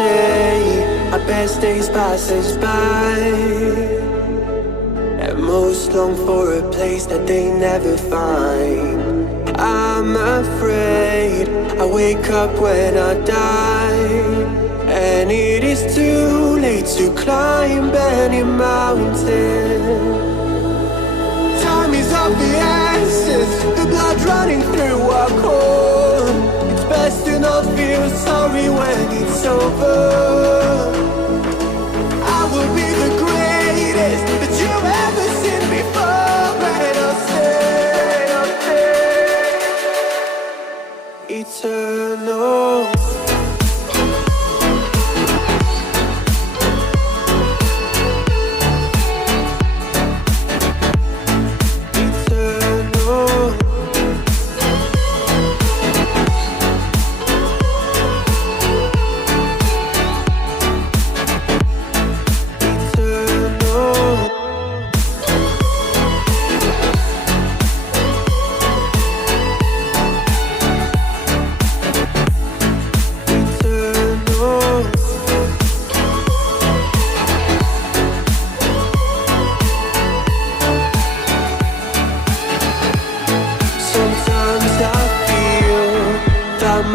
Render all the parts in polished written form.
say our best days pass us by, and most long for a place that they never find. I'm afraid I wake up when I die, and it is too late to climb any mountain. Time is of the essence, the blood running through our core. It's best to not feel sorry when it's over. I will be the greatest that you've ever seen before, and I'll stay eternal.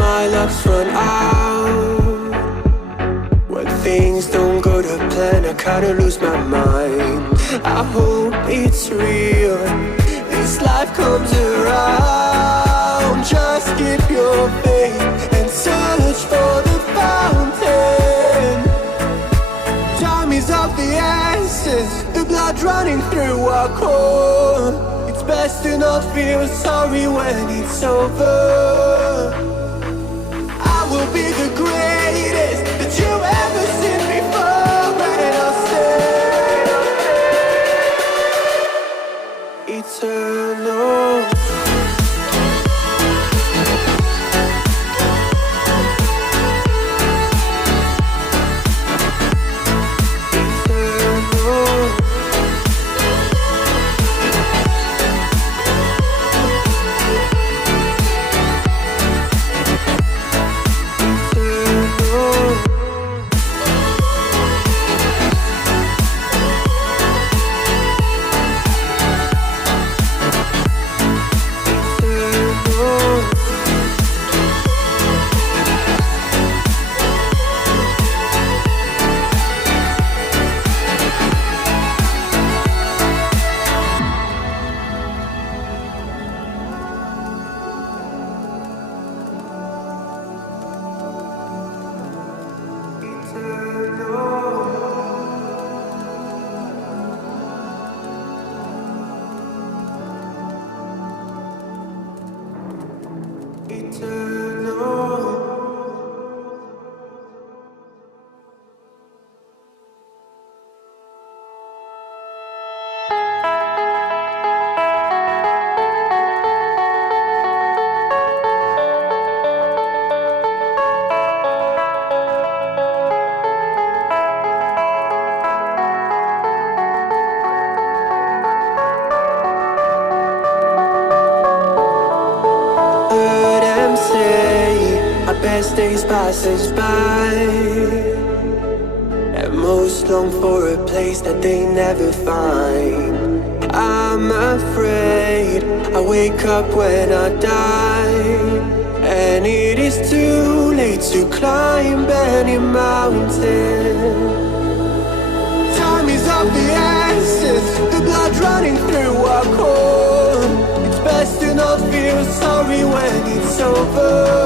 My luck's run out. When things don't go to plan, I kinda lose my mind. I hope it's real, this life comes around. Just keep your faith and search for the fountain. Time is of the essence, the blood running through our core. It's best to not feel sorry when it's over. Will be the greatest that you've ever seen before, and I'll stay eternal. Best days pass us by, and most long for a place that they never find. I'm afraid I wake up when I die, and it is too late to climb any mountain. Time is of the essence, the blood running through our core. It's best to not feel sorry when it's over.